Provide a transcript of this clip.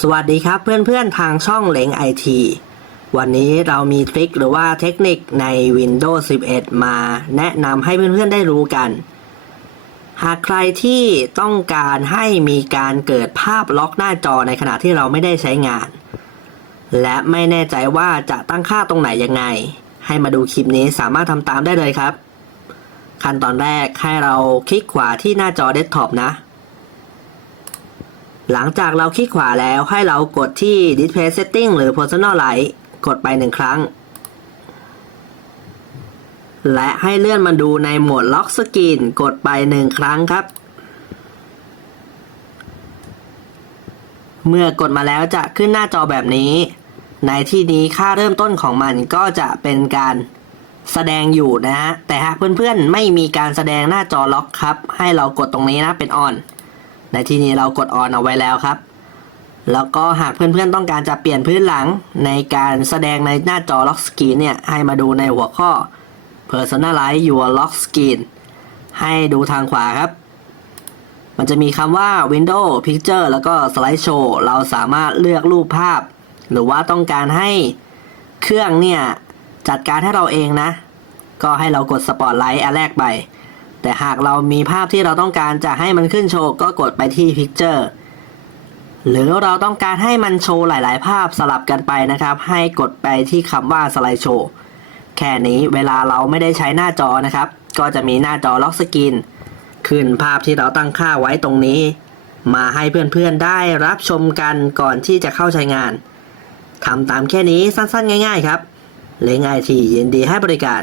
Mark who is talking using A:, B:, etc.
A: สวัสดีครับเพื่อนๆทางช่องเหลงไอทีวันนี้เรามีทริคหรือว่าเทคนิคใน Windows 11 มาแนะนำให้เพื่อนๆได้รู้กัน หากใครที่ต้องการให้มีการเกิดภาพล็อกหน้าจอในขณะที่เราไม่ได้ใช้งาน และไม่แน่ใจว่าจะตั้งค่าตรงไหนยังไง ให้มาดูคลิปนี้สามารถทำตามได้เลยครับ ขั้นตอนแรกให้เราคลิกขวาที่หน้าจอเดสก์ท็อปนะ หลังจากเราคลิกขวาแล้วให้เรากดที่ Display Setting หรือ Personal Light กดไปหนึ่งครั้ง และให้เลื่อนมาดูในโหมด Lock Screen กดไปหนึ่งครั้งครับ เมื่อกดมาแล้วจะขึ้นหน้าจอแบบนี้ ในที่นี้ค่าเริ่มต้นของมันก็จะเป็นการแสดงอยู่นะฮะ แต่หากเพื่อนๆ ไม่มีการแสดงหน้าจอล็อกครับ ให้เรากดตรงนี้นะเป็น On ในที่นี้เรากด On เอาไว้แล้วครับ แล้วก็หากเพื่อนๆต้องการจะเปลี่ยนพื้นหลังในการแสดงในหน้าจอ Lock Screen เนี่ยให้มาดูในหัวข้อ Personalize your Lock Screen ให้ดูทางขวาครับ มันจะมีคำว่า Window Picture แล้วก็ Slideshow เราสามารถเลือกรูปภาพ หรือว่าต้องการให้เครื่องเนี่ยจัดการให้เราเองนะ ก็ให้เรากด Spotlight อันแรกไป แต่หากเรามีภาพที่เราต้องการจะให้มันขึ้นโชว์ก็กดไปที่ Picture หรือเราต้องการให้มันโชว์หลาย ๆ ภาพสลับกันไปนะครับ ให้กดไปที่คำว่า Slideshow แค่นี้เวลาเราไม่ได้ใช้หน้าจอนะครับ ก็จะมีหน้าจอล็อกสกรีนขึ้นภาพที่เราตั้งค่าไว้ตรงนี้ มาให้เพื่อนๆได้รับชมกันก่อนที่จะเข้าใช้งานทำตามแค่นี้สั้นๆ ง่าย ๆ ครับ เลงไอทียินดีให้บริการ